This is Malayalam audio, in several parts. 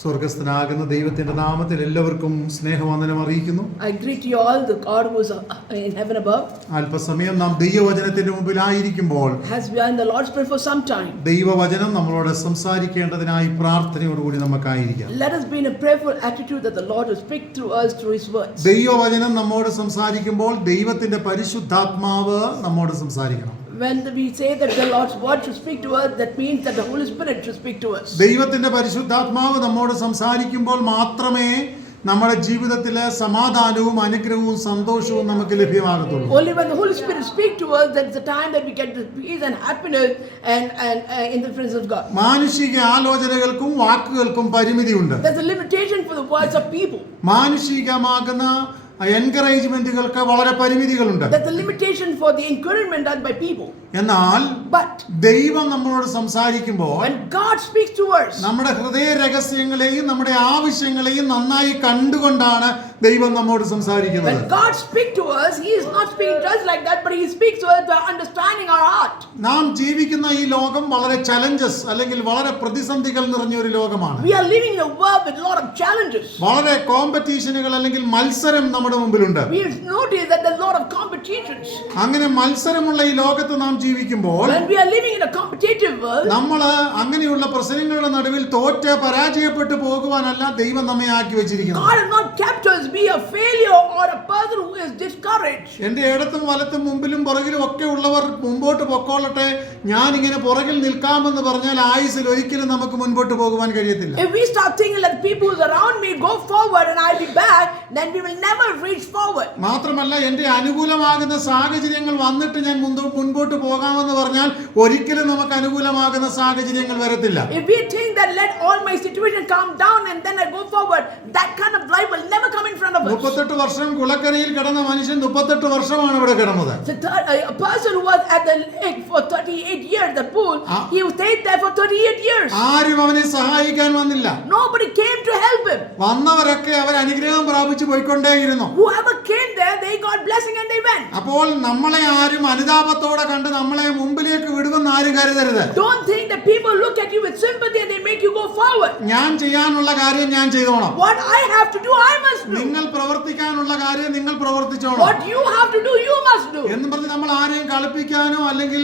സ്വർഗ്ഗസ്ഥനാകുന്ന ദൈവത്തിന്റെ നാമത്തിൽ എല്ലാവർക്കും സ്നേഹവന്ദനം അറിയിക്കുന്നു. I greet you all, the God who is in heaven above. അല്പസമയം നാം ദൈവവചനത്തിന്റെ മുമ്പിലായിരിക്കുമ്പോൾ As we are in the Lord's Prayer for some time, ദൈവവചനം നമ്മളോട് സംസാരിക്കേണ്ടതിനായി പ്രാർത്ഥനയോടുകൂടി നമുക്കായിരിക്കാം. let us be in a prayerful attitude that the Lord will speak through us through His words. ദൈവവചനം നമ്മോട് സംസാരിക്കുമ്പോൾ ദൈവത്തിന്റെ പരിശുദ്ധാത്മാവ് നമ്മോട് സംസാരിക്കണം. When we say that the Lord's word should speak to us, that means that the Holy Spirit should speak to us. ദൈവത്തിന്റെ പരിശുദ്ധാത്മാവ് നമ്മോട് സംസാരിക്കുമ്പോൾ മാത്രമേ നമ്മുടെ ജീവിതത്തിലെ സമാധാനവും അനുഗ്രഹവും സന്തോഷവും നമുക്ക് ലഭ്യമാകത്തുള്ളൂ. Only when the Holy Spirit speaks to us, that's the time that we get the peace and happiness and in the presence of God. മാനുഷിക ആലോചനകൾക്കും വാക്കുകൾക്കും പരിമിതിയുണ്ട്. There's a limitation for the words of people. മാനുഷികമാകുന്ന എൻകറേജ്മെന്റുകൾക്ക് വളരെ പരിമിതികളുണ്ട്. There's a limitation for the encouragement done by people. എന്നാൽ But ദൈവം നമ്മളോട് സംസാരിക്കുമ്പോൾ when God speaks to us, നമ്മുടെ ഹൃദയ രഹസ്യങ്ങളെയും നമ്മുടെ ആവശ്യങ്ങളെയും നന്നായി കണ്ടുകൊണ്ടാണ് ദൈവം നമ്മോട് സംസാരിക്കുന്നത്. when God speaks to us, He is not speaking to us like that, but He speaks to us by understanding our heart. നാം ജീവിക്കുന്ന ഈ ലോകം വളരെ ചലഞ്ചസ് അല്ലെങ്കിൽ വളരെ പ്രതിസന്ധികൾ നിറഞ്ഞ ഒരു ലോകമാണ്. We are living in a world with a lot of challenges. വളരെ കോമ്പറ്റീഷനുകൾ അല്ലെങ്കിൽ മത്സരം നമ്മുടെ മുമ്പിലുണ്ട്. We have noticed that there's a lot of competitions. അങ്ങനെ മത്സരമുള്ള ഈ ലോകത്ത് നാം ജീവിക്കുമ്പോൾ When we are living in a competitive world, നമ്മൾ അങ്ങനെയുള്ള പ്രശ്നങ്ങളുടെ നടുവിൽ തോറ്റ് പരാജയപ്പെട്ടു പോകുവാനല്ല ദൈവം നമ്മെ ആക്കി വെച്ചിരിക്കുന്നത്. God has not kept us be a failure or a person who is discouraged. എന്റെ ഇടത്തും വലത്തും മുമ്പിലും പുറകിലും ഒക്കെ ഉള്ളവർ മുമ്പോട്ട് പൊക്കോളട്ടെ, ഞാൻ ഇങ്ങനെ പുറകിൽ നിൽക്കാമെന്ന് പറഞ്ഞാൽ ആയുസ്സിൽ ഒരിക്കലും നമുക്ക് മുൻപോട്ട് പോകുവാൻ കഴിയത്തില്ല. If we start thinking that people who's around me go forward and I'll be back, then we will never reach forward. മാത്രമല്ല എന്റെ അനുകൂലമാകുന്ന സാഹചര്യങ്ങൾ വന്നിട്ട് ഞാൻ മുൻപോട്ട് പോകാമെന്ന് പറഞ്ഞാൽ ഒരിക്കലും നമുക്ക് അനുകൂലമാകുന്ന സാഹചര്യങ്ങൾ വരത്തില്ല. If we think that let all my situation calm down and then I go forward, that kind of life will never come in front of us. 38 വർഷം കുളക്കരയിൽ കിടന്ന മനുഷ്യൻ 38 വർഷമാണ് ഇവിടെ കിടന്നത്. A person who was at the lake for 38 years, the pool, he stayed there for 38 years. ആരും അവനെ സഹായിക്കാൻ വന്നില്ല. Nobody came to help him. വന്നവരൊക്കെ അവർ അനുഗ്രഹം പ്രാപിച്ചു പോയിക്കൊണ്ടേയിരുന്നു. Whoever came there, they got blessing and they went. അപ്പോൾ നമ്മളെ ആരും അനുതാപത്തോടെ കണ്ട് നമ്മളെ മുമ്പിലേക്ക് വിടുമെന്ന് ആരും കരുതരുത്. Don't think that people look at you with sympathy and they make you go forward. ഞാൻ ചെയ്യാനുള്ള കാര്യം ഞാൻ ചെയ്തോണം. What I have to do, I must do. നിങ്ങൾ പ്രവർത്തിക്കാനുള്ള കാര്യം നിങ്ങൾ പ്രവർത്തിച്ചോണം. What you have to do, you must do. എന്ന് പറഞ്ഞ് നമ്മൾ ആരെയും കളിപ്പിക്കാനോ അല്ലെങ്കിൽ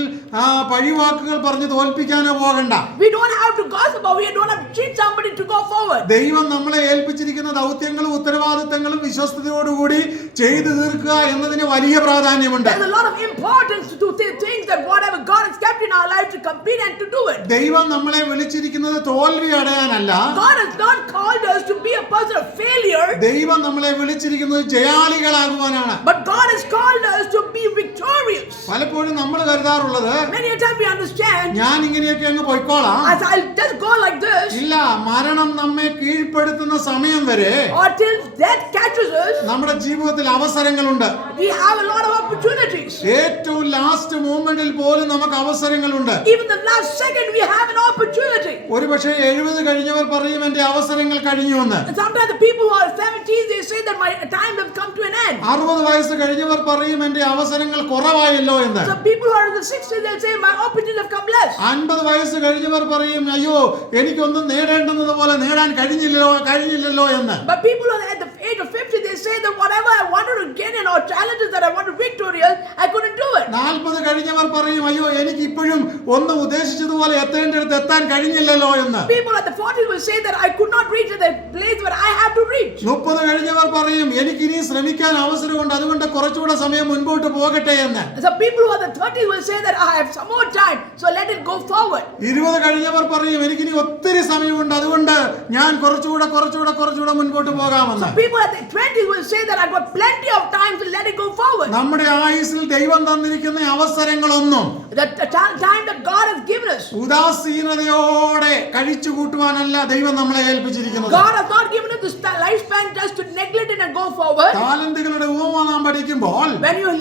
പഴിവാക്കുകൾ പറഞ്ഞ് തോൽപ്പിക്കാനോ പോകണ്ട. We don't have to gossip or we don't have to cheat somebody to go forward. ദൈവം നമ്മളെ ഏൽപ്പിച്ചിരിക്കുന്ന ദൗത്യങ്ങളും ഉത്തരവാദിത്തങ്ങളും വിശ്വസ്തയോടുകൂടി ചെയ്തു തീർക്കുക എന്നതിന് വലിയ പ്രാധാന്യമുണ്ട്. There's a lot of importance to things that whatever God has kept in our life to complete and to do it. ദൈവം നമ്മളെ വിളിച്ചിരിക്കുന്നത് തോൽവി അടയാനല്ല. God has not called us to be a person of failure. ദൈവം നമ്മളെ വിളിച്ചിരിക്കുന്നത് ജയാളികളാകുവാനാണ്. But God has called us to be victorious. പലപ്പോഴും നമ്മൾ കരുതാറുള്ളത് Many a time we understand, ഞാൻ ഇങ്ങനെയൊക്കെ അങ്ങ് പോയിക്കോളാം, as I'll just go like this, ഇല്ല, മരണം നമ്മെ കീഴ്പ്പെടുത്തുന്ന സമയം വരെ or till death catches us, നമ്മുടെ ജീവിതത്തിൽ അവസരങ്ങളുണ്ട്. we have a lot of opportunities. ഏറ്റവും ലാസ്റ്റ് മൂമെന്റിൽ പോലും നമുക്ക് അവസരങ്ങളുണ്ട്. Even the last second we have an opportunity. ഒരുപക്ഷെ 70 കഴിഞ്ഞവർ പറയും എന്റെ അവസരങ്ങൾ കഴിഞ്ഞു എന്ന്. Sometimes the people who are 70, they say that my time has come to an end. 60 വയസ്സ് കഴിഞ്ഞവർ പറയും എന്റെ അവസരങ്ങൾ കുറവായല്ലോ എന്ന്. Some people who are in the 60s, they'll say my opportunities have come less. 50 വയസ്സ് കഴിഞ്ഞവർ പറയും അയ്യോ എനിക്കൊന്നും നേടേണ്ടുന്നതുപോലെ നേടാൻ കഴിഞ്ഞില്ലല്ലോ എന്ന്. But people who are at the age of 50, they say that whatever I wanted to gain in or challenges that I wanted victorious, I couldn't do it. 40 കഴിഞ്ഞവർ പറയും അയ്യോ എനിക്ക് ഇപ്പോഴും ഒന്നും ഉദ്ദേശിച്ചതുപോലെ എത്തേണ്ടിടത്ത് എത്താൻ കഴിഞ്ഞില്ലല്ലോ എന്ന്. People at the 40s will say that I could not reach the place where I have to reach. 30 കഴിഞ്ഞവർ പറയും എനിക്ക് ഇനി ശ്രമിക്കാൻ അവസരമുണ്ട്, അതുകൊണ്ട് കുറച്ചുകൂടെ സമയം മുൻപോട്ട് പോകട്ടെ എന്ന്. Some people who are the 30s will say that I have some more time, so let it go forward. 20 കഴിഞ്ഞവർ പറയും എനിക്ക് ഇനി ഒത്തിരി സമയമുണ്ട്, അതുകൊണ്ട് ഞാൻ കുറച്ചുകൂടെ മുൻപോട്ട് പോകാമെന്ന്. Some people at the 20s will say that I've got plenty of time to let it go forward. നമ്മുടെ ആയുസ്സിൽ ദൈവം തന്നിരിക്കുന്ന അവസരങ്ങളൊന്നും The time that God has given us, ഉദാസീനതയോടെ കഴിച്ചു കൂട്ടുവാനല്ല ദൈവം നമ്മളെ ഏൽപ്പിച്ചിരിക്കുന്നത്. God has not given us this lifespan just to neglect it and go forward. താലന്തുകളുടെ ഉപമ നാം പഠിക്കുമ്പോൾ When you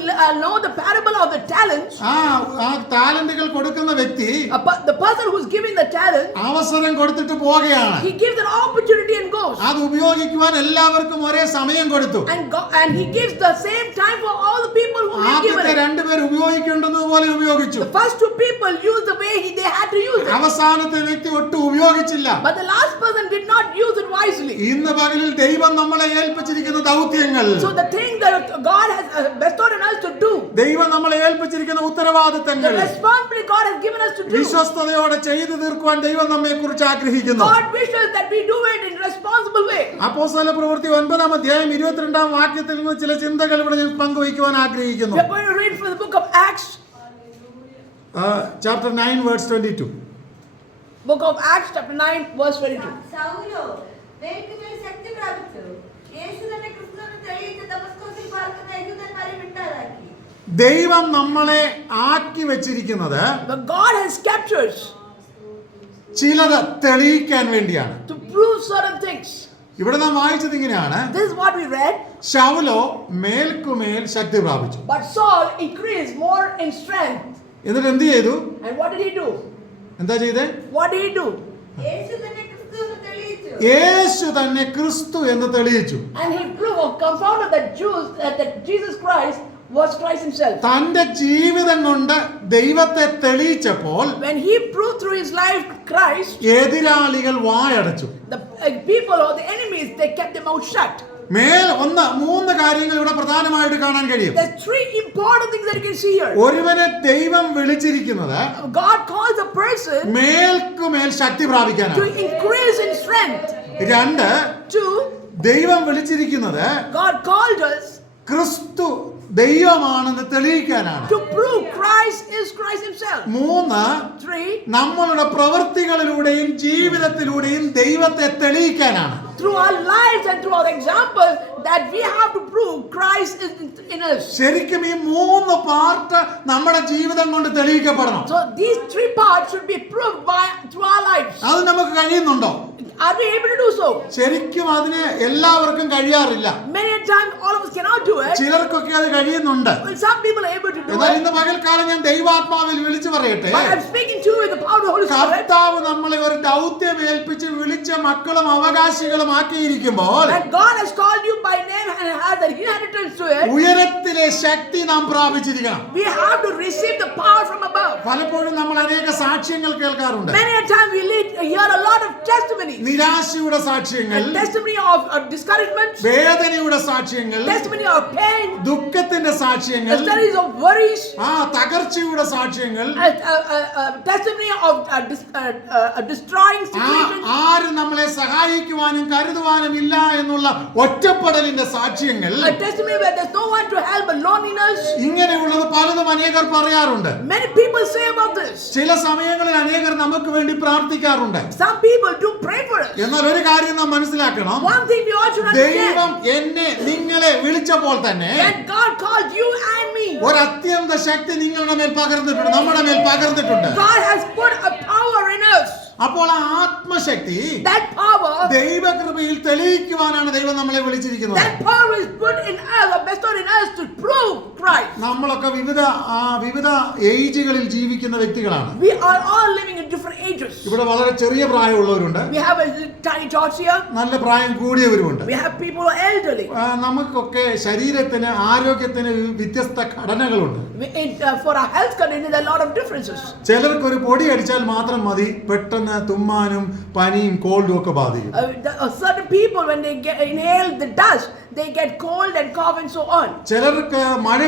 know the parable of the talents, ആ താലന്തുകൾ കൊടുക്കുന്ന വ്യക്തി the person who's giving the talent, അവസരം കൊടുത്തിട്ട് പോവുകയാണ്. he gives an opportunity and goes. അത് ഉപയോഗിക്കുവാൻ എല്ലാവർക്കും ഒരേ സമയം കൊടുത്തു. And he gives the same time for all the people who given ആദ്യത്തെ it. രണ്ടുപേർ ഉപയോഗിക്കേണ്ടതുപോലെ ഉപയോഗിച്ചു. The first two people used the way they had to use it. അവസാനത്തെ വ്യക്തി ഒട്ടും ഉപയോഗിച്ചില്ല. But the last person did not use it wisely. ഇന്ന് പകലിൽ ദൈവം നമ്മളെ ഏൽപ്പിച്ചിരിക്കുന്ന ദൗത്യങ്ങൾ, So the thing that God has bestowed on us to do, ദൈവം നമ്മളെ ഏൽപ്പിച്ചിരിക്കുന്ന ഉത്തരവാദിത്തങ്ങൾ the responsibility God has given us to do, വിശ്വസ്തയോടെ ചെയ്തു തീർക്കുവാൻ ദൈവം നമ്മെ കുറിച്ച് ആഗ്രഹിക്കുന്നു. God wishes that we do it in a responsible way. അപ്പോസ്തല പ്രവൃത്തി 9-ാം അധ്യായം 22-ാം വാക്യത്തിൽ നിന്ന് ചില ചിന്തകൾ ഇവിടെ ഞാൻ പങ്കുവയ്ക്കുവാൻ ആഗ്രഹിക്കുന്നു. We are going to read from the book of Acts. Chapter 9 verse 22. Book of Acts chapter 9 verse 22. സൗലോ വേഗത്തിൽ ശക്തി പ്രാപിച്ചു. യേശു തന്നെ ക്രിസ്തുവിനെ തെളിയിച്ച് ദമസ്കോസിൽ പാർക്കുന്ന യഹൂദന്മാരെ വിട്ടതാക്കി. ദൈവം നമ്മളെ ആക്കി വെച്ചിരിക്കുന്നത് But God has kept us ചിലത് തെളിയിക്കാൻ വേണ്ടിയാണ്. to prove certain things. ഇവിടെ നാം വായിച്ചത് ഇങ്ങനെയാണ്: This is what we read. ശൗലോ മേൽക്കുമേൽ ശക്തി പ്രാപിച്ചു. But Saul increased more in strength. എന്നിട്ട് എന്ത് ചെയ്തു? And what did he do? എന്താ ചെയ്തേ? What did he do? യേശു തന്നെ ക്രിസ്തുവിനെ തെളിയിച്ചു. യേശു തന്നെ ക്രിസ്തു എന്ന് തെളിയിച്ചു. And he proved or confounded the Jews that Jesus Christ was Christ himself. തന്റെ ജീവിതം കൊണ്ട് ദൈവത്തെ തെളിയിച്ചപ്പോൾ When he proved through his life Christ, എതിരാളികൾ വായടച്ചു. the people or the enemies, they kept their mouth shut. മൂന്ന് കാര്യങ്ങൾ ഇവിടെ പ്രധാനമായിട്ട് കാണാൻ കഴിയും. There's three important things that you can see here. ഒരുവനെ ദൈവം വിളിച്ചിരിക്കുന്നത് God calls a person മേൽക്കുമേൽ Shakti പ്രാപിക്കാനാണ്. to increase in strength. രണ്ട്, Two, ദൈവം വിളിച്ചിരിക്കുന്നത് God called us ക്രിസ്തു ദൈവമാണെന്ന് തെളിയിക്കാനാണ്. to prove Christ is Christ himself. മൂന്ന്, Three, നമ്മളുടെ പ്രവൃത്തികളിലൂടെയും ജീവിതത്തിലൂടെയും ദൈവത്തെ തെളിയിക്കാനാണ്. through our lives and through our examples that we have to prove Christ is in us. ശരിക്കും ഈ മൂന്ന് പാർട്ട് നമ്മുടെ ജീവിതം കൊണ്ട് തെളിയിക്കപ്പെടണം. So these three parts should be proved through our lives. അത് നമുക്ക് കഴിയുന്നുണ്ടോ? Are we able to do so? ശരിക്കും അതിന് എല്ലാവർക്കും കഴിയാറില്ല. Many a times all of us cannot do it. ചിലർക്കൊക്കെ അത് കഴിയുന്നുണ്ട്. Well, some people are able to do എന്നാൽ it. ഇന്ന് പകൽക്കാലം ഞാൻ ദൈവാത്മാവിൽ വിളിച്ചു പറയട്ടെ, But I'm speaking to you with the power of the Holy Spirit. കർത്താവ് നമ്മളെ ഒരു ദൗത്യം ഏൽപ്പിച്ച് വിളിച്ച മക്കളും അവകാശികളും ആക്കിയിരിക്കുമ്പോൾ And God has called you by name and has the inheritance to it. ഉയരത്തിലെ ശക്തി നാം പ്രാപിച്ചിരിക്കണം. We have to receive the power from above. പലപ്പോഴും നമ്മൾ അനേക സാക്ഷ്യങ്ങൾ കേൾക്കാറുണ്ട്. Many a time we hear a lot of testimonies. നിരാശയുടെ സാക്ഷ്യങ്ങൾ, A testimony of discouragement, വേദനയുടെ സാക്ഷ്യങ്ങൾ, testimony of pain, ദുഃഖത്തിന്റെ സാക്ഷ്യങ്ങൾ, testimonies of worries, തകർച്ചയുടെ സാക്ഷ്യങ്ങൾ, testimony of destroying situations. ആരും നമ്മളെ സഹായിക്കുവാനും കരുതുവാനും ഇല്ല എന്നുള്ള ഒറ്റപ്പെടലിന്റെ സാക്ഷ്യങ്ങൾ, A testimony where there's no one to help but loneliness. ഇങ്ങനെയുള്ളത് പലതും അനേകർ പറയാറുണ്ട്. Many people say about this. ചില സമയങ്ങളിൽ അനേകർ നമുക്ക് വേണ്ടി പ്രാർത്ഥിക്കാറുണ്ട്. Some people do pray for us. എന്നാൽ ഒരു കാര്യം നാം മനസ്സിലാക്കണം, One thing we ought to ദൈവം understand, എന്നെ നിങ്ങളെ വിളിച്ചപ്പോൾ തന്നെ that God called you and me. ഒരു അത്യന്ത ശക്തി നിങ്ങളുടെ മേൽ പകർന്നിട്ടുണ്ട്, നമ്മുടെ മേൽ പകർന്നിട്ടുണ്ട്. God has put a power in us. അപ്പോൾ ആ ആത്മശക്തി That power, ദൈവകൃപയിൽ തെളിയിക്കുവാനാണ് ദൈവം നമ്മളെ വിളിച്ചിരിക്കുന്നത്. that power is put in us or bestowed in us to prove Christ. നമ്മളൊക്കെ വിവിധ ഏജുകളിൽ ജീവിക്കുന്ന വ്യക്തികളാണ്. We are all living in different ages. ഇവിടെ വളരെ ചെറിയ പ്രായമുള്ളവരുണ്ട്, We have a tiny tots here. നല്ല പ്രായം കൂടിയവരുമുണ്ട്. We have people who are elderly. നമുക്കൊക്കെ ശരീരത്തിന് ആരോഗ്യത്തിന് വ്യത്യസ്ത ഘടനകളുണ്ട്. For our health condition, there are a lot of differences. ചിലർക്ക് ഒരു പൊടി അടിച്ചാൽ മാത്രം മതി, പെട്ടെന്ന് തുമ്മാനും പനിയും കോൾഡും ഒക്കെ ബാധിക്കും. Certain people, when they inhale the dust, they get cold and cough and so on. ചിലർക്ക് മഴ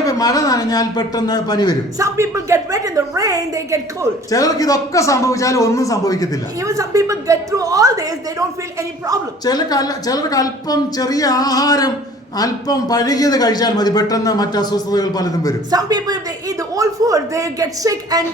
നനഞ്ഞാൽ പെട്ടെന്ന് പനി വരും. Some people get wet in the rain, they get cold. ചിലർക്ക് ഇതൊക്കെ സംഭവിച്ചാലും ഒന്നും സംഭവിക്കത്തില്ല. Even some people get through all this, they don't feel any problem. ചിലർക്ക് അല്പം ചെറിയ ആഹാരം അല്പം പഴകിയത് കഴിച്ചാൽ മതി, പെട്ടെന്ന് മറ്റ് അസ്വസ്ഥതകൾ പലതും വരും. Some people, if they eat the old food, they get sick and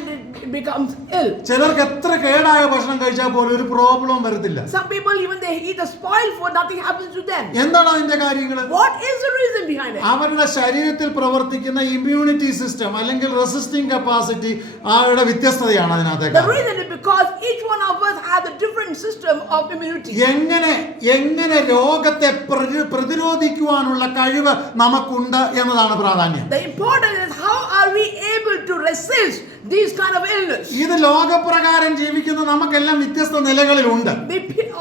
becomes ill. ചിലർക്ക് എത്ര കേടായ ഭക്ഷണം കഴിച്ചാൽ പോലും ഒരു പ്രോബ്ലം വരത്തില്ല. Some people, even they eat a spoiled food, nothing happens to them. എന്താണ് അതിന്റെ കാര്യങ്ങൾ? What is the reason behind it? അവരുടെ ശരീരത്തിൽ പ്രവർത്തിക്കുന്ന ഇമ്മ്യൂണിറ്റി സിസ്റ്റം അല്ലെങ്കിൽ റെസിസ്റ്റിംഗ് കപ്പാസിറ്റി അവരുടെ വ്യത്യസ്തതയാണ് അതിനകത്തേക്ക്. The reason is because each one of us has a different system of immunity. എങ്ങനെ രോഗത്തെ പ്രതിരോധിക്കുവാനുള്ള കഴിവ് നമുക്കുണ്ട് എന്നതാണ് പ്രാധാന്യം. The important is how are we able to resist these kind of illness. ഇത് ലോകപ്രകാരം ജീവിക്കുന്ന നമുക്കെല്ലാം വ്യത്യസ്ത നിലകളിലുണ്ട്.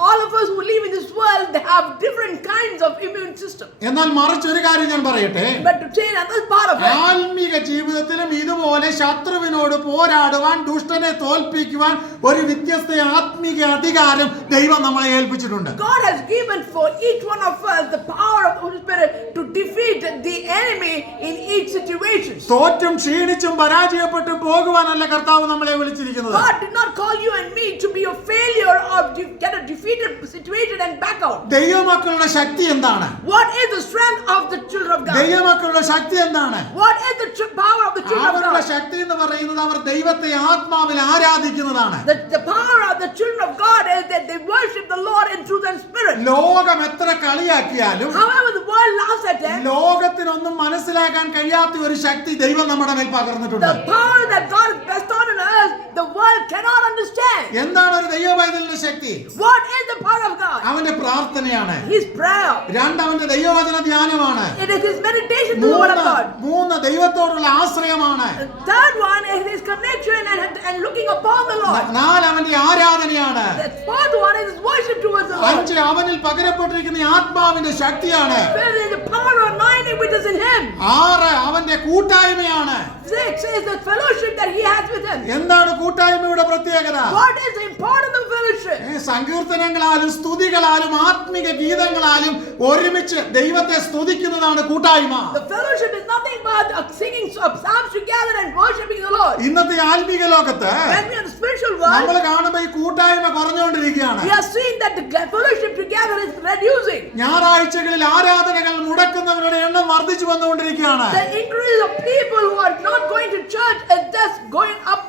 All of us who live in this world, they have different kinds of immune system. എന്നാൽ മറിച്ചൊരു കാര്യം ഞാൻ പറയട്ടെ, But to change another part of it, ആത്മീക ജീവിതത്തിലും ഇതുപോലെ ശത്രുവിനോട് പോരാടുവാൻ, ദുഷ്ടനെ തോൽപ്പിക്കുവാൻ ഒരു വ്യത്യസ്ത ആത്മീക അധികാരം ദൈവം നമ്മളെ ഏൽപ്പിച്ചിട്ടുണ്ട്. God has given for each one of us the power of the Holy Spirit to defeat the enemy in each situation. തോറ്റും ക്ഷീണിച്ചും പരാജയപ്പെട്ടും പോകുവാനല്ല കർത്താവ് നമ്മളെ വിളിച്ചിരിക്കുന്നത്. God did not call you and me to be a failure or get a defeated situation and back out. ദൈവമക്കളുടെ ശക്തി എന്താണ്? What is the strength of the children of God? ദൈവമക്കളുടെ ശക്തി എന്താണ്? What is the power of the children of അവരുടെ God? ശക്തി എന്ന് പറയുന്നത് അവർ ദൈവത്തെ ആത്മാവിൽ ആരാധിക്കുന്നതാണ്. The power of the children of God is that they worship the Lord in truth and spirit. ലോകം എത്ര കളിയാക്കിയാലും, However, the world laughs at them. ലോകത്തിനൊന്നും മനസ്സിലാക്കാൻ കഴിയാത്ത ഒരു ശക്തി ദൈവം നമ്മുടെ മേൽ പകർന്നിട്ടുണ്ട്. The power that God has bestowed on us, the world cannot understand. എന്താണ് ഒരു ദൈവപൈതലിന്റെ ശക്തി? What is the power of God? അവന്റെ പ്രാർത്ഥനയാണ്. His prayer. രണ്ട്, അവന്റെ ദൈവവചന ധ്യാനമാണ്. It is his meditation to the word of God. മൂന്ന്, ദൈവത്തോടുള്ള ആശ്രയമാണ്. The third one is his connection and looking upon the Lord. നാല്, അവന്റെ ആരാധനയാണ്. The fourth one is his worship towards the Lord. അഞ്ച്, അവനിൽ പകരപ്പെട്ടിരിക്കുന്ന ആത്മാവിന്റെ ശക്തിയാണ്. Fifth is the power of anointing which is in him. ആറ്, അവന്റെ കൂട്ടായ്മയാണ്. Six is the fellowship that he has with him. എന്താണ് കൂട്ടായ്മയുടെ പ്രത്യേകത? What is the importance of fellowship? സങ്കീർത്തനങ്ങളാലും സ്തുതികളാലും ആത്മിക ഗീതങ്ങളാലും ഒരുമിച്ച് ദൈവത്തെ സ്തുതിക്കുന്നതാണ് കൂട്ടായ്മ. The fellowship is nothing but singing psalms together and worshiping the Lord. ഇന്നത്തെ ആത്മിക ലോകത്ത് When we are in the spiritual നമ്മൾ world, കാണുമ്പോൾ ഈ കൂട്ടായ്മ കുറഞ്ഞുകൊണ്ടിരിക്കുകയാണ്. we are seeing that the fellowship together is reducing. ഞായറാഴ്ചകളിൽ ആരാധനകൾ മുടക്കുന്നവരുടെ എണ്ണം വർദ്ധിച്ചു വന്നുകൊണ്ടിരിക്കുകയാണ്. The increase of people who are not going to church is just going up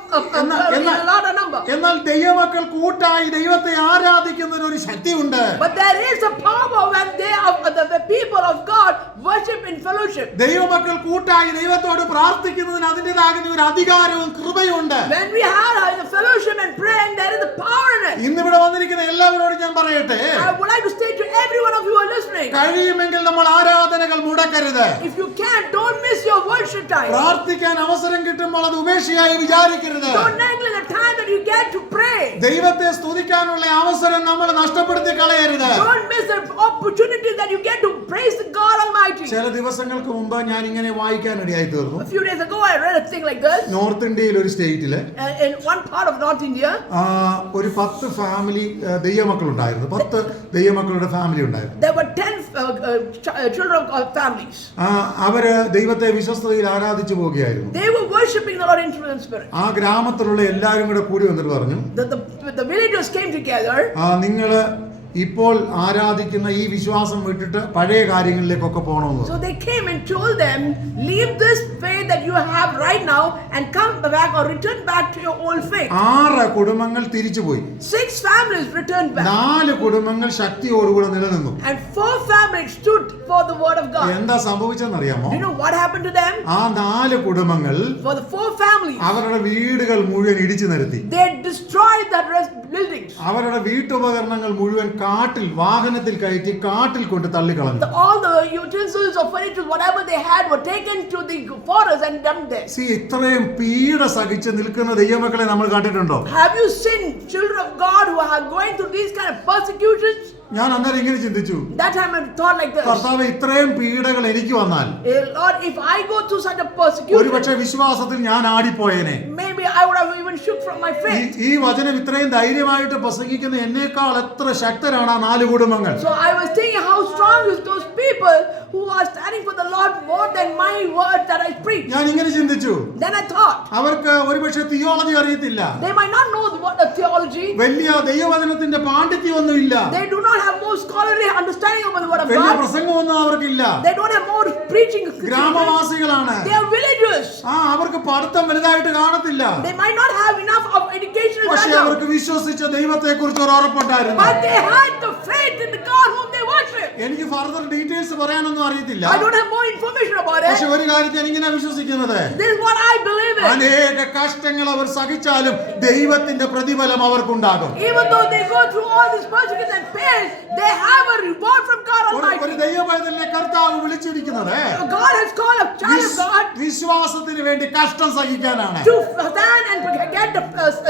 in a lot of number. എന്നാൽ ദൈവമക്കൾ കൂട്ടായി ദൈവത്തെ ആരാധിക്കുന്നതിന് ഒരു ശക്തിയുണ്ട്. But there is a power when they are the people of God worship in fellowship. ദൈവമക്കൾ കൂട്ടായി ദൈവത്തോട് പ്രാർത്ഥിക്കുന്നതിന് അതിൻ്റെതാകുന്ന ഒരു അധികാരവും കൃപയുണ്ട്. When we are in the fellowship and praying, there is a power in it. ഇന്നിവിടെ വന്നിരിക്കുന്ന എല്ലാവരോടും ഞാൻ പറയട്ടെ, I would like to say to every one of you who are listening, കഴിയുമെങ്കിൽ നമ്മൾ ആരാധനകൾ മുടക്കരുത്. if you can, don't miss your worship time. പ്രാർത്ഥിക്കാൻ അവസരം കിട്ടുമ്പോൾ അത് ഉപേക്ഷയായി വിചാരിക്കരുത്. Don't neglect the time that you get to pray. ദൈവത്തെ സ്തുതിക്കാനുള്ള അവസരം നമ്മൾ നഷ്ടപ്പെടുത്തി കളയരുത്. Don't miss the opportunity that you get to praise the God Almighty. ചില ദിവസങ്ങൾക്ക് മുമ്പ് ഞാൻ ഇങ്ങനെ വായിക്കാനിടയായി തീർന്നു. A few days ago, I read a thing like this. North ഇന്ത്യയിൽ ഒരു സ്റ്റേറ്റില് In one part of North India, ഒരു 10 ഫാമിലി ദൈവമക്കളുണ്ടായിരുന്നു. 10 ദൈവമക്കളുടെ ഫാമിലി ഉണ്ടായിരുന്നു. there were 10 children of families. അവര് ദൈവത്തെ വിശ്വസ്തതയിൽ ആരാധിച്ചു പോവുകയായിരുന്നു. They were worshiping the Lord in truth and spirit. ആ ഗ്രാമത്തിലുള്ള എല്ലാവരും കൂടെ കൂടി വന്നിട്ട് പറഞ്ഞു, The villagers came together. നിങ്ങള് ഇപ്പോൾ ആരാധിക്കുന്ന ഈ വിശ്വാസം വിട്ടിട്ട് പഴയ കാര്യങ്ങളിലേക്കൊക്കെ പോകണമെന്ന്. So they came and told them, leave this faith that you have right now and come back or return back to your old faith. 6 കുടുംബങ്ങൾ തിരിച്ചുപോയി. 6 families returned back. 4 കുടുംബങ്ങൾ ശക്തിയോടുകൂടെ നിലനിന്നു. And 4 families stood for the word of God. എന്താ സംഭവിച്ചെന്നറിയാമോ? Do you know what happened to them? ആ 4 കുടുംബങ്ങൾ For the 4 families, അവരുടെ വീടുകൾ മുഴുവൻ ഇടിച്ചു നിരത്തി. they destroyed the buildings. അവരുടെ വീട്ടുപകരണങ്ങൾ മുഴുവൻ കാട്ടിൽ വാഹനത്തിൽ കയറ്റി കാട്ടിൽ കൊണ്ട് തള്ളിക്കളഞ്ഞു. All the utensils or furniture, whatever they had, were taken to the forest and dumped there. ഇത്രയും പീഡ സഹിച്ച് നിൽക്കുന്ന ദൈവമക്കളെ നമ്മൾ കണ്ടിട്ടുണ്ടോ? Have you seen children of God who are going through these kind of persecutions? ഞാൻ അന്നേരം ഇങ്ങനെ ചിന്തിച്ചു, That time I thought like this. കർത്താവേ, ഇത്രയും പീഡകൾ എനിക്ക് വന്നാൽ Lord, if I go through such a persecution, ഒരുപക്ഷെ വിശ്വാസത്തിൽ ഞാൻ ആടിപ്പോയേനെ. maybe I would have even shook from my faith. ഈ വചനം ഇത്രയും ധൈര്യമായിട്ട് പ്രസംഗിക്കുന്ന എന്നേക്കാൾ എത്ര ശക്തരാണ് ആ 4 കുടുംബങ്ങൾ. So I was thinking how strong is those people who are standing for the Lord more than my words that I preach. ഞാൻ ഇങ്ങനെ ചിന്തിച്ചു, Then I thought, അവർക്ക് ഒരുപക്ഷെ തിയോളജി അറിയത്തില്ല, they might not know what the theology, വലിയ ദൈവവചനത്തിന്റെ പാണ്ഡിത്യമൊന്നും ഇല്ല, they do not have more scholarly understanding of the word of വലിയ God, പ്രസംഗമൊന്നും അവർക്കില്ല. they don't have more preaching. ഗ്രാമവാസികളാണ്. They are villagers. അവർക്ക് പഠിത്തം വലുതായിട്ട് കാണത്തില്ല. They might not have enough of educational പക്ഷെ background, അവർക്ക് വിശ്വസിച്ച ദൈവത്തെ കുറിച്ച് ഒരു ഉറപ്പുണ്ടായിരുന്നു. but they had the faith in the God whom they worship. എനിക്ക് ഫർദർ ഡീറ്റെയിൽസ് പറയാനൊന്നും അറിയത്തില്ല. I don't have more information about പക്ഷെ it. ഒരു കാര്യത്തിൽ ഞാൻ ഇങ്ങനെ വിശ്വസിക്കുന്നത്, This is what I believe in. അനേക കഷ്ടങ്ങൾ അവർ സഹിച്ചാലും ദൈവത്തിന്റെ പ്രതിഫലം അവർക്കുണ്ടാകും. Even though they go through all these persecutions and pain, they have a reward from God Almighty. ഒരു ദൈവപൈതലിനെ കർത്താവ് വിളിച്ചിരിക്കുന്നത് God has called a child of God വിശ്വാസത്തിന് വേണ്ടി കഷ്ടം സഹിക്കാനാണ്. to stand and get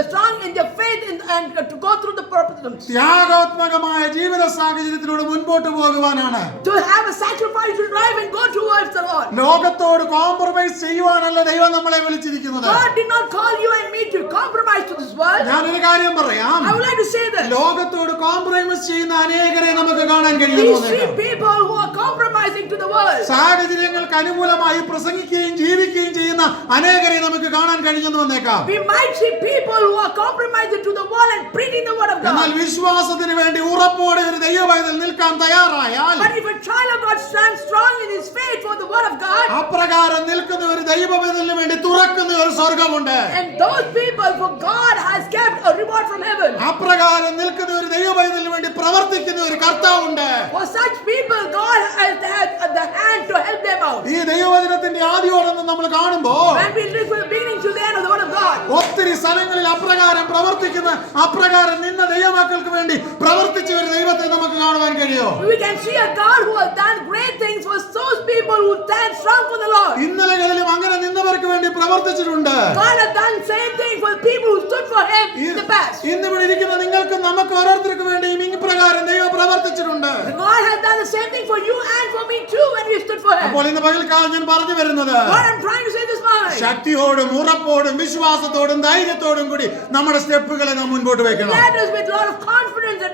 strong in their faith and to go through the purpose. ത്യാഗാത്മകമായ ജീവിത സാഹചര്യത്തിലൂടെ മുൻപോട്ട് പോകുവാനാണ്. To have a sacrificial life and go towards the Lord. ലോകത്തോട് കോംപ്രമൈസ് ചെയ്യുവാനല്ല ദൈവം നമ്മളെ വിളിച്ചിരിക്കുന്നത്. God did not call you and me to compromise to this world. ഞാനൊരു കാര്യം പറയാം. I would like to say this. ലോകത്തോട് കോംപ്രമൈസ് ചെയ്യുന്ന അനേകരെ നമുക്ക് കാണാൻ We കഴിയുന്നു. see people who are compromising to the world. സാഹചര്യങ്ങൾക്ക് അനുകൂലമായി പ്രസംഗിക്കുകയും ജീവിക്കുകയും ചെയ്യുന്ന അനേകരെ നമുക്ക് കാണാൻ കഴിഞ്ഞെന്ന് വന്നേക്കാം. We might see people who are compromising to the world and preaching the word of എന്നാൽ God. വിശ്വാസത്തിന് വേണ്ടി ഉറപ്പോടെ ഒരു ദൈവപൈതൽ നിൽക്കാൻ തയ്യാറായാൽ But if a child of God stands strong in his faith for the word of God, അപ്രകാരം നിൽക്കുന്ന ഒരു ദൈവപൈതലിന് വേണ്ടി തുറക്കുന്ന ഒരു സ്വർഗമുണ്ട്. and those people for God has kept a reward from heaven. അപ്രകാരം നിൽക്കുന്ന ഒരു ദൈവപൈതലിന് വേണ്ടി പ്രവർത്തിക്കുന്ന ഒരു കർത്താവുണ്ട്. For such people, God has the hand to help them out. ഈ ദൈവവചനത്തിന്റെ ആദ്യോടൊന്നും നമ്മൾ കാണുമ്പോൾ When we live from the beginning to the end of the word of God, ഒത്തിരി സ്ഥലങ്ങളിൽ അപ്രകാരം പ്രവർത്തിക്കുന്ന അപ്രകാരം നിന്ന ദൈവമക്കൾക്ക് വേണ്ടി പ്രവർത്തിച്ച ഒരു ദൈവത്തെ നമുക്ക് കാണുവാൻ കഴിയോ? we can see a God who has done great things for those people who stand strong for the Lord. ഇന്നലകളിലും അങ്ങനെ നിന്നവർക്ക് വേണ്ടി പ്രവർത്തിച്ചിട്ടുണ്ട്. God has done same thing for the people who stood for Him in the past. ഇന്നിവിടെ ഇരിക്കുന്ന നിങ്ങൾക്കും നമുക്ക് ഓരോരുത്തർക്കും വേണ്ടിയും ഇപ്രകാരം ദൈവം പ്രവർത്തിച്ചിട്ടുണ്ട്. God has done the same thing for you and for me too when we stood for Him. അപ്പോൾ ഇന്ന് പകൽക്കാലം ഞാൻ പറഞ്ഞു വരുന്നത് What I'm trying to say this morning, ശക്തിയോടും ഉറപ്പോടും വിശ്വാസത്തോടും ധൈര്യത്തോടും കൂടി നമ്മുടെ സ്റ്റെപ്പുകളെ നാം മുൻപോട്ട് വെക്കണം. that is with a lot of confidence and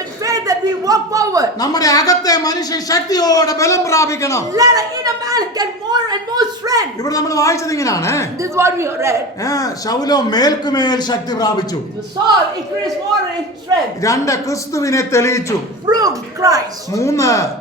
with faith that we walk forward. നമ്മുടെ അകത്തെ മനുഷ്യൻ ശക്തിയോടെ ബലം പ്രാപിക്കണം. Let an inner man get more and more strength. ഇവിടെ നമ്മൾ വായിച്ചത് ഇങ്ങനെയാണ്. This is what we have read. ശൗലോ മേൽക്കുമേൽ ശക്തി പ്രാപിച്ചു. Saul increased more in strength. 2 ക്രിസ്തുവിനെ തെളിയിച്ചു. Proved Christ. 3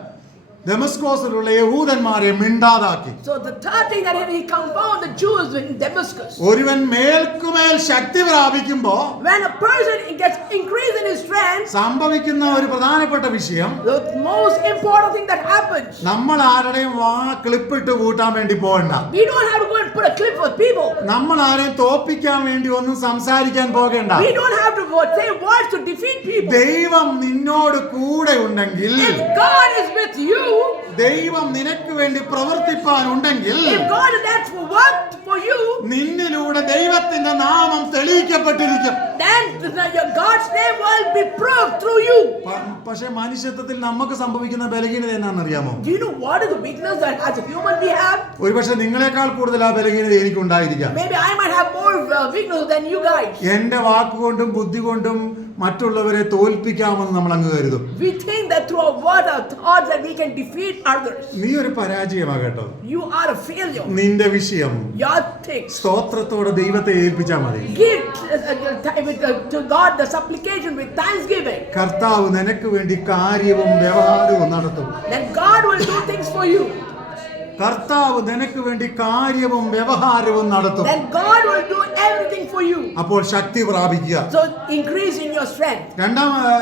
ദമസ്കോസിലുള്ള യഹൂദന്മാരെ മിണ്ടാതാക്കി. So the third thing that he confounded the Jews in Damascus. ഒരുവൻ മേൽക്കുമേൽ ശക്തി പ്രാപിക്കുമ്പോൾ When a person gets increase in his strength, സംഭവിക്കുന്ന ഒരു പ്രധാനപ്പെട്ട വിഷയം, the most important thing that happens, നമ്മൾ ആരുടെയും വാ ക്ലിപ്പിട്ട് കൂട്ടാൻ വേണ്ടി പോകണ്ട. we don't have to go and put a clip for people. നമ്മൾ ആരെയും തോപ്പിക്കാൻ വേണ്ടി ഒന്നും സംസാരിക്കാൻ പോകണ്ട. We don't have to say words to defeat people. ദൈവം നിന്നോട് കൂടെ ഉണ്ടെങ്കിൽ, If God is with you, ദൈവം നിനക്ക് വേണ്ടി പ്രവർത്തിപ്പാനുണ്ടെങ്കിൽ, if God has worked for you, നിന്നിലൂടെ ദൈവത്തിന്റെ നാമം തെളിയിക്കപ്പെട്ടിരിക്കും. then God's name will be proved through you. പക്ഷെ മനുഷ്യത്വത്തിൽ നമുക്ക് സംഭവിക്കുന്ന ബലഹീനത എന്നാണെന്നറിയാമോ? Do you know what is the weakness that as a human we have? ഒരുപക്ഷെ നിങ്ങളെക്കാൾ കൂടുതൽ ആ ബലഹീനത എനിക്കുണ്ടായിരിക്കാം. Maybe I might have more weakness than you guys. എന്റെ വാക്കുകൊണ്ടും ബുദ്ധി കൊണ്ടും മറ്റുള്ളവരെ തോൽപ്പിക്കാമെന്ന് നമ്മൾ അങ്ങ് കരുതും. We think that through our word or thoughts that we can defeat others. നീ ഒരു പരാജയമാകട്ടോ. You are a failure. നിന്റെ വിഷയം Your things. സ്തോത്രത്തോടെ ദൈവത്തെ ഏൽപ്പിച്ചാൽ മതി. Give to God the supplication with thanksgiving. കർത്താവ് നിനക്ക് വേണ്ടി കാര്യവും വ്യവഹാരവും നടത്തും. Then God will do things for you. കർത്താവ് നിനക്ക് വേണ്ടി കാര്യവും വ്യവഹാരവും നടത്തും. Then God will do everything for you. അപ്പോൾ ശക്തി പ്രാപിക്കുക. So increase in your strength.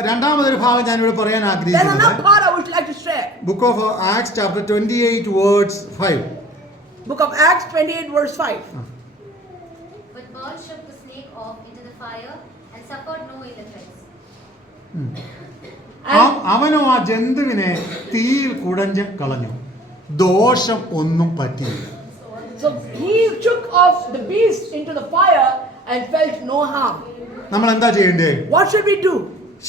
രണ്ടാമതൊരു ഭാഗം ഞാൻ ഇവിടെ പറയാൻ There's ആഗ്രഹിക്കുന്നത്, another part I would like to share. Book of acts chapter 28 words 5. Book of Acts 28 verse 5. But God shook the snake off into the fire and suffered no ill effects. അവനോ ആ ജന്തുവിനെ തീയിൽ കുടഞ്ഞ് കളഞ്ഞു, ദോഷം ഒന്നും പറ്റിയില്ല. So he took off the beast into the fire and felt no harm. നമ്മൾ എന്താ ചെയ്യേണ്ടേ? What should we do?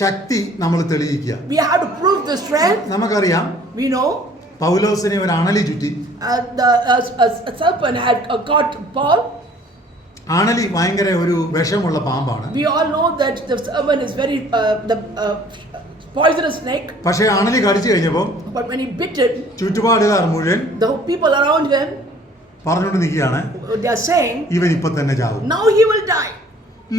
ശക്തി നമ്മൾ തെളിയിക്കുക. We have to prove the strength. നമുക്കറിയാം, We know പൗലോസിനെ ഒരു അണലി ചുറ്റി. a serpent had caught Paul. അണലി ഭയങ്കര ഒരു വിഷമുള്ള പാമ്പാണ്. We all know that the serpent is very poisonous snake. പക്ഷേ അണലി കടിച്ചു കഴിഞ്ഞപ്പോൾ But when he bit it, ചുറ്റുപാടുകാർ മുഴുവൻ the people around him, പറഞ്ഞുകൊണ്ട് നിൽക്കുകയാണ്, they are saying, ഇവൻ ഇപ്പൊ തന്നെ ചാവും. now he will die.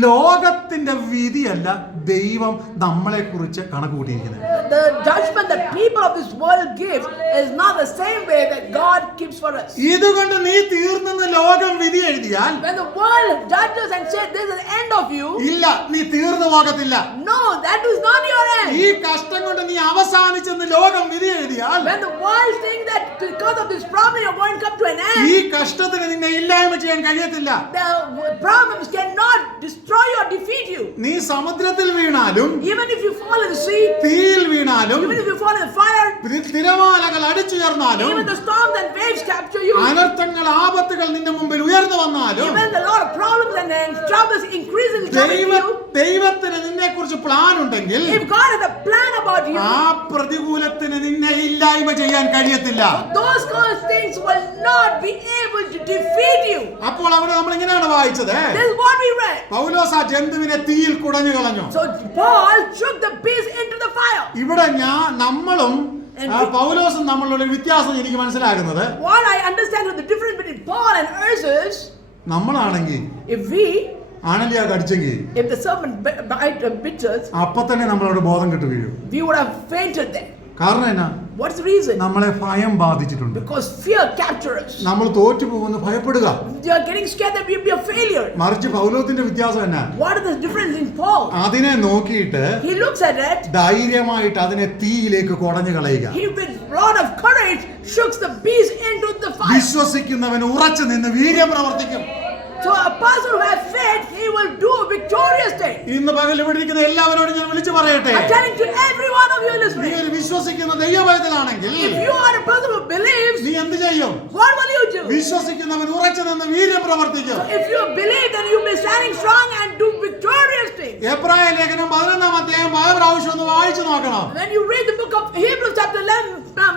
ലോകത്തിന്റെ വിധിയല്ല ദൈവം നമ്മളെ കുറിച്ച് കണക്ക് കൂട്ടിയിരിക്കുന്നത്. The judgment that people of this world give is not the same way that God keeps for us. ഇതുകൊണ്ട് നീ തീർന്നെന്ന് ലോകം വിധി എഴുതിയാൽ, When the world judges and says this is the end of you, ഇല്ല, നീ തീർന്നു പോകത്തില്ല. no, that is not your end. ഈ കഷ്ടം കൊണ്ട് നീ അവസാനിച്ചെന്ന് ലോകം വിധി എഴുതിയാൽ, When the world thinks that because of this problem you're going to come to an ഈ end, കഷ്ടത്തിന് നിന്നെ ഇല്ലായ്മ ചെയ്യാൻ കഴിയത്തില്ല. the problems cannot destroy you or defeat you. നീ സമുദ്രത്തിൽ വീണാലും, Even if you fall in the sea, തീയിൽ വീണാലും, even if you fall in the fire, തിരമാലകൾ അടിച്ചുയർന്നാലും, even the storms and waves capture you, അനർത്ഥങ്ങൾ ആപത്തുകൾ നിന്റെ മുമ്പിൽ ഉയർന്നു വന്നാലും, even a lot of problems and troubles increasingly coming to you, ദൈവത്തിന് നിന്നെ കുറിച്ച് പ്ലാൻ ഉണ്ടെങ്കിൽ if God has a plan about you, ആ പ്രതികൂലത്തിന് നിന്നെ ഇല്ലായ്മ ചെയ്യാൻ കഴിയത്തില്ല. those kind of things will not be able to defeat you. അപ്പോൾ അവിടെ നമ്മൾ ഇങ്ങനെയാണ് വായിച്ചത്, This is what we read. പൗലോസ് ആ ജന്തുവിനെ തീയിൽ കുടഞ്ഞു കളഞ്ഞു. So Paul shook the beast into the fire. ഇവിടെ നമ്മളും പൗലോസും തമ്മിലുള്ള വ്യത്യാസം എനിക്ക് മനസ്സിലാകുന്നത്, What I understand of the difference between Paul and Ursus, നമ്മളാണെങ്കിൽ if we, ആണലിയാ കടിച്ചെങ്കിൽ if the serpent bit us, അപ്പൊ തന്നെ നമ്മളവിടെ ബോധം കിട്ടു വീഴും. we would have fainted there. കാരണം എന്നാ? What's the reason? നമ്മളെ ഭയം ബാധിച്ചിട്ടുണ്ട്. Because fear captures us. നമ്മൾ തോറ്റു പോകുന്നു ഭയപ്പെടുക. You are getting scared that we'll be a failure. മറിച്ച് പൗലോസിന്റെ വ്യത്യാസം എന്നാ? What is the difference in Paul? അതിനെ നോക്കിയിട്ട് He looks at it. ധൈര്യമായിട്ട് അതിനെ തീയിലേക്ക് കുടഞ്ഞു കളയുക. He with lot of courage shooks the beast into the fire. വിശ്വസിക്കുന്നവൻ ഉറച്ചു നിന്ന് വീര്യം പ്രവർത്തിക്കും. So a person who has faith, he will do a victorious thing. ഇന്ന് പകൽ ഇവിടെ ഇരിക്കുന്ന എല്ലാവരോടും ഞാൻ വിളിച്ചു പറയട്ടെ, I'm telling to every one of you നീ listening. ഒരു വിശ്വസിക്കുന്ന ദൈവഭക്തനാണെങ്കിൽ If you are a person who believes, നീ എന്ത് ചെയ്യും? what will you do? വിശ്വസിക്കുന്നവൻ ഉറച്ചു നിന്ന് വീര്യം പ്രവർത്തിക്കും. So if you believe, then you may standing strong and do victorious things. എബ്രായ ലേഖനം 11-ാം അധ്യായം പ്രാവശ്യം ഒന്ന് വായിച്ചു നോക്കണം. When you read the book of Hebrews chapter 11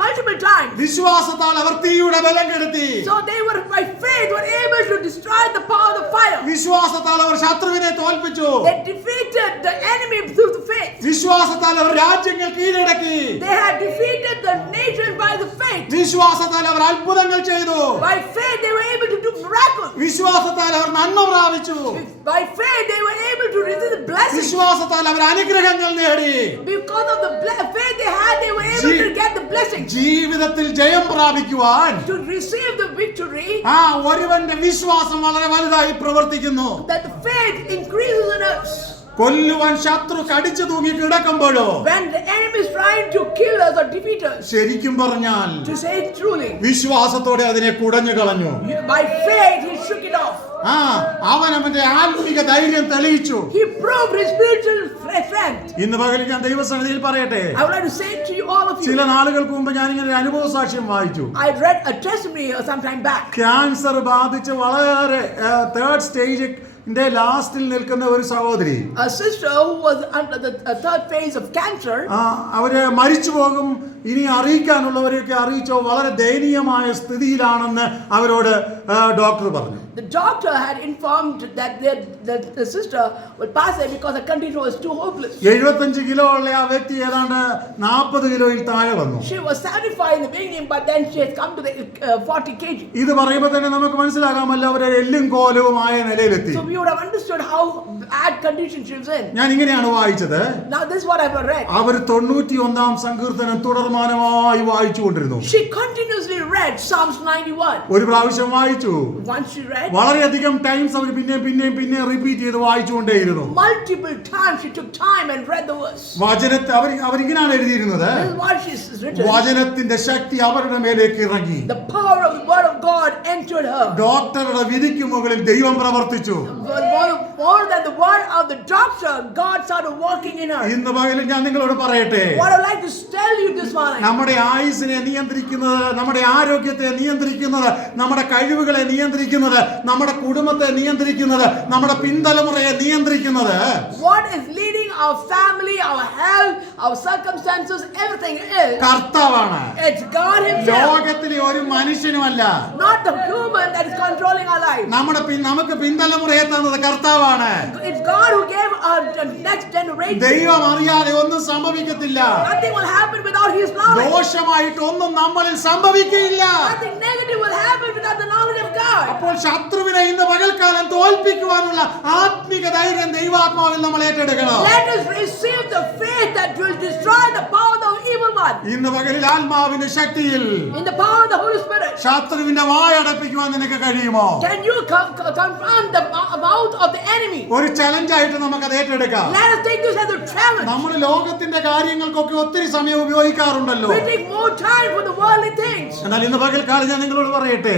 multiple times, വിശ്വാസത്താൽ അവർ തീയുടെ ബലം കെടുത്തി. so they were by faith were able to destroy the power of the fire. വിശ്വാസത്താൽ അവർ ശത്രുവിനെ തോൽപ്പിച്ചു. They defeated the enemy through the faith. വിശ്വാസത്താൽ അവർ രാജ്യങ്ങൾ കീഴടക്കി. They had defeated the nation by the faith. വിശ്വാസത്താൽ അവർ അത്ഭുതങ്ങൾ ചെയ്തു. By faith they were able to do miracles. വിശ്വാസത്താൽ അവർ നന്മ പ്രാപിച്ചു. By faith they were able to receive the blessings. വിശ്വാസത്താൽ അവർ അനുഗ്രഹങ്ങൾ നേടി. Because of the faith they had, they were able to get the blessings. ജീവിതത്തിൽ ജയം പ്രാപിക്കുവാൻ To receive the victory, ഒരുവന്റെ വിശ്വാസം വളരെ വലുതായി പ്രവർത്തിക്കുന്നു. that the faith increases in us. കൊല്ലുവാൻ ശത്രു കടിച്ചു തൂങ്ങി കിടക്കുമ്പോഴോ, When the enemy is trying to kill us or defeat us, ശരിക്കും പറഞ്ഞാൽ to say it truly, വിശ്വാസത്തോടെ അതിനെ കുടഞ്ഞു കളഞ്ഞു. by faith he shook it off. അവൻ അവന്റെ ആത്മിക ധൈര്യം തെളിയിച്ചു. He proved his spiritual strength. ഇന്ന് പകൽ ഞാൻ ദൈവസന്നിധിയിൽ പറയട്ടെ, I would like to say to you, all of you, ചില നാളുകൾക്ക് മുമ്പ് ഞാൻ ഇങ്ങനെ ഒരു അനുഭവ സാക്ഷ്യം വായിച്ചു. I read a testimony some time back. Cancer ബാധിച്ച് വളരെ തേർഡ് സ്റ്റേജിന്റെ ലാസ്റ്റിൽ നിൽക്കുന്ന ഒരു സഹോദരി, A sister who was under the third phase of cancer, അവര് മരിച്ചു പോകും, ഇനി അറിയിക്കാനുള്ളവരെയൊക്കെ അറിയിച്ചോ, വളരെ ദയനീയമായ സ്ഥിതിയിലാണെന്ന് അവരോട് ഡോക്ടർ പറഞ്ഞു. the doctor had informed that the sister would pass away because the condition was too hopeless. 75 kilo ഉള്ള ആ വ്യക്തി ഏതാണ്ട് 40 കിലോയിൽ താഴെ വന്നു. She was 75 in the beginning, but then she has come to the 40 kg. ഇത് പറയുമ്പോൾ തന്നെ നമുക്ക് മനസ്സിലാകാമല്ലോ അവരെ എല്ലും കോലവുമായ നിലയിലെത്തി. So we would have understood how bad condition she was in. ഞാൻ ഇങ്ങനെയാണ് വായിച്ചത്. Now this is what I've read. അവർ 91-ാം സങ്കീർത്തനം തുടർമാനമായി വായിച്ചുകൊണ്ടിരുന്നു. She continuously read Psalms 91. ഒരു പ്രാവശ്യം വായിച്ചു, Once she read, വളരെയധികം ടൈംസ് അവർ പിന്നെ റിപ്പീറ്റ് ചെയ്ത് വായിച്ചുകൊണ്ടേയിരുന്നു. multiple times she took time and read the verse. വചനത്തെ അവരിങ്ങനെയാണ് എഴുതിയിരുന്നത്, This is what she's written. വചനത്തിന്റെ ശക്തി അവരുടെ മേലേക്ക് ഇറങ്ങി. The power of the word of God entered her. ഡോക്ടറുടെ വിധിക്ക് മുകളിൽ ദൈവം പ്രവർത്തിച്ചു. More than the word of the doctor, God started working in her. ഇന്ന് പകലും ഞാൻ നിങ്ങളോട് പറയട്ടെ, What I'd like to tell you this morning, നമ്മുടെ ആയുസ്സിനെ നിയന്ത്രിക്കുന്നത്, നമ്മുടെ ആരോഗ്യത്തെ നിയന്ത്രിക്കുന്നത്, നമ്മുടെ കഴിവുകളെ നിയന്ത്രിക്കുന്നത്, നമ്മുടെ കുടുംബത്തെ നിയന്ത്രിക്കുന്നത്, നമ്മുടെ പിന്തലമുറയെ നിയന്ത്രിക്കുന്നത്, what is leading our family, our health, our circumstances, everything is കർത്താവാണ്. it's God himself, ലോകത്തിലെ ഒരു മനുഷ്യനുമല്ല. not the human that is controlling our life. നമുക്ക് പിന്തലമുറയെ തന്നത് കർത്താവാണ്. It's God who gave our next generation. ദൈവം അറിയാതെ ഒന്നും സംഭവിക്കത്തില്ല. Nothing will happen without his knowledge. ദോഷമായിട്ട് ഒന്നും നമ്മളിൽ സംഭവിക്കില്ല. Nothing negative will happen without the knowledge of God. അപ്പോൾ ശത്രുവിനെ ഇന്ന് പകൽക്കാലം തോൽപ്പിക്കുവാനുള്ള ആത്മിക ധൈര്യം ദൈവാത്മാവിൽ നമ്മൾ ഏറ്റെടുക്കണം. Let us receive the faith that will destroy the power of the evil one. ഇന്ന് പകലിൽ ആത്മാവിന്റെ ശക്തിയിൽ In the power of the Holy Spirit. ശത്രുവിന്റെ വായടപ്പിക്കുവാൻ നിനക്ക് കഴിയുമോ? Can you confront the mouth of the enemy? ഒരു ചലഞ്ചായിട്ട് നമുക്ക് അത് ഏറ്റെടുക്കാം. Let us take this as a challenge. നമ്മൾ ലോകത്തിന്റെ കാര്യങ്ങൾക്കൊക്കെ ഒത്തിരി സമയം ഉപയോഗിക്കാറുണ്ടല്ലോ. We take more time for the worldly things. എന്നാൽ ഇന്ന് പകൽക്കാലം ഞാൻ നിങ്ങളോട് പറയട്ടെ,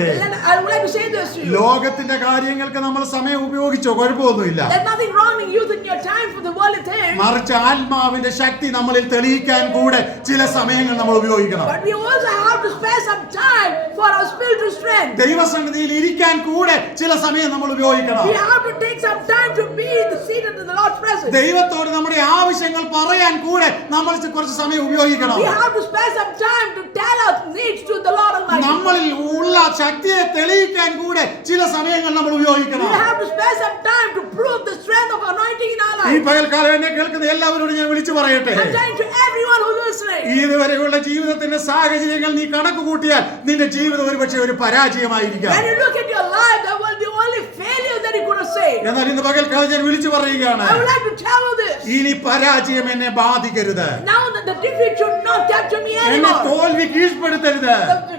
I would like to say this to you. ലോകത്തിന്റെ കാര്യങ്ങൾക്ക് നമ്മൾ സമയം ഉപയോഗിച്ചോ കുഴപ്പമൊന്നുമില്ല. There's nothing wrong in using your time for the worldly things. മറിച്ച് ആത്മാവിന്റെ ശക്തി നമ്മളിൽ തെളിയിക്കാൻ കൂടെ ചില ചില സമയങ്ങൾ നമ്മൾ ഉപയോഗിക്കണം. But we also have to spare some time for our spiritual strength. ദൈവസന്നിധിയിൽ ഇരിക്കാൻ കൂടെ ചില സമയം നമ്മൾ ഉപയോഗിക്കണം. We have to take some time to be in the seat of the Lord's presence. ദൈവത്തോട് നമ്മുടെ ആവശ്യങ്ങൾ പറയാൻ കൂടെ നമ്മൾ കുറച്ച് സമയം ഉപയോഗിക്കണം. We have to spare some time to tell our needs to the Lord Almighty. നമ്മളിൽ ഉള്ള ശക്തിയെ തെളിയിക്കാൻ കൂടെ ചില സമയങ്ങൾ നമ്മൾ ഉപയോഗിക്കണം. We have to spare some time to prove the strength of anointing in our ഈ life. പകൽക്കാലം എന്നെ കേൾക്കുന്ന എല്ലാവരോടും ഞാൻ വിളിച്ചു പറയട്ടെ, I'm saying to everyone who's listening, ഇതുവരെയുള്ള ജീവിതത്തിന്റെ സാഹചര്യങ്ങൾ നീ കണക്ക് കൂട്ടിയാൽ നിന്റെ ജീവിതം ഒരുപക്ഷെ ഒരു പരാജയമായിരിക്കാം. when you look at your life, there will be only failures that you could have said. എന്നാൽ ഇന്ന് പകൽക്കാലം ഞാൻ വിളിച്ചു പറയുകയാണ്, I would like to tell you this. ഇനി പരാജയം എന്നെ ബാധിക്കരുത്, Now that the defeat should not capture me എന്നെ anymore. തോൽവി കീഴ്പ്പെടുത്തരുത്.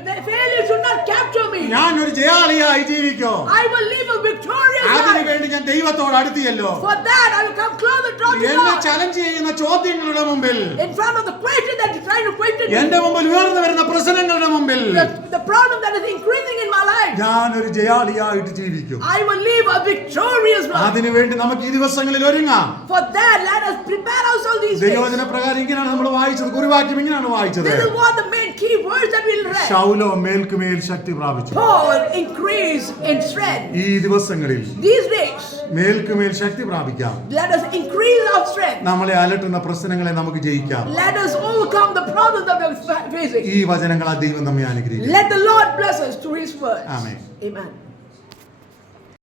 The failure should not capture me. ഞാൻ ഒരു ജയാളിയായി ജീവിക്കും. I will live a victorious അതിനു life. വേണ്ടി ഞാൻ ദൈവത്തോട് അടുത്തിയല്ലോ. For that, I will come closer to എന്നെ God. ചലഞ്ച് ചെയ്യുന്ന ചോദ്യങ്ങളുടെ മുമ്പിൽ, In front of the question that you're trying to question me, എന്റെ മുമ്പിൽ ഉയർന്നു വരുന്ന പ്രശ്നങ്ങളുടെ മുമ്പിൽ the problem that is increasing in my life, ഞാൻ ഒരു ജയാളിയായിട്ട് ജീവിക്കും. I will live a victorious life. അതിനു വേണ്ടി നമുക്ക് ഈ ദിവസങ്ങളിൽ ഒരുങ്ങാം. For that, let us prepare ourselves these days. ദൈവവചന പ്രകാരം ഇങ്ങനെയാണ് നമ്മൾ വായിച്ചത്. കുറിവാക്യം ഇങ്ങനെയാണ് വായിച്ചത്, This is what the main key words that we'll read. ശൗലോ മേൽക്കുമേൽ ശക്തി പ്രാപിച്ചു. Paul increase in strength. ഈ ദിവസങ്ങളിൽ These days, മേൽക്കുമേൽ Shakti പ്രാപിക്കാം. let us increase our strength. നമ്മളെ അലട്ടുന്ന പ്രശ്നങ്ങളെ നമുക്ക് ജയിക്കാം. Let us overcome the problems that we are facing. ഈ വചനങ്ങൾ ആ ദൈവം നമ്മെ അനുഗ്രഹിക്കും. Let the Lord bless us through His word. Amen. Amen.